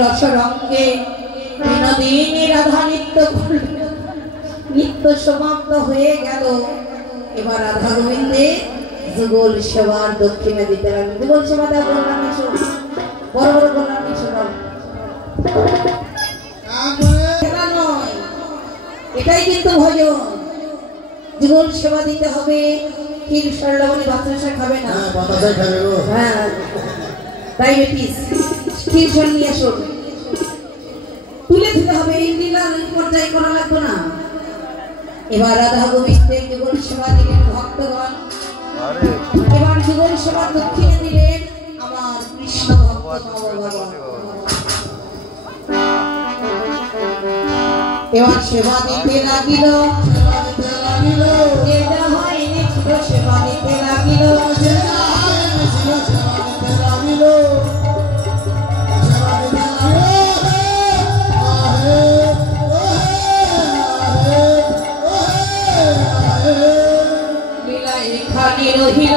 रसरंगे विनोदिनी राधा नृत्य समाप्त হয়ে গেল। এবার রাধা গোবিন্দে যুগল সেবার দক্ষিণে দিতে লাগবে। যুগল সেবাটা বললাম এসো, বড় বড় বললাম এসো, এটা নয়, এটাই কিন্তু ভজন। যুগল সেবা দিতে হবে। ক্ষীর সরলবণী বাতাসা খাবে না, বাতাসা খাবে গো, হ্যাঁ ডায়াবেটিস। ক্ষীর সর নিয়ে আসো, তুলে দিতে হবে। এই লীলা পর্যায়ে করা লাগবে না। এবার রাধা গোবিন্দের যুগল সেবা দিলেন ভক্তগণ। এবার যুগল সেবা দক্ষিণে দিলেন আমার কৃষ্ণ ভক্ত ভগবান। এবার সেবা দিতে লাগিল, যেটা হয়নি ছিল সেবা দিতে লাগিল, লীলা এখানে রহিল।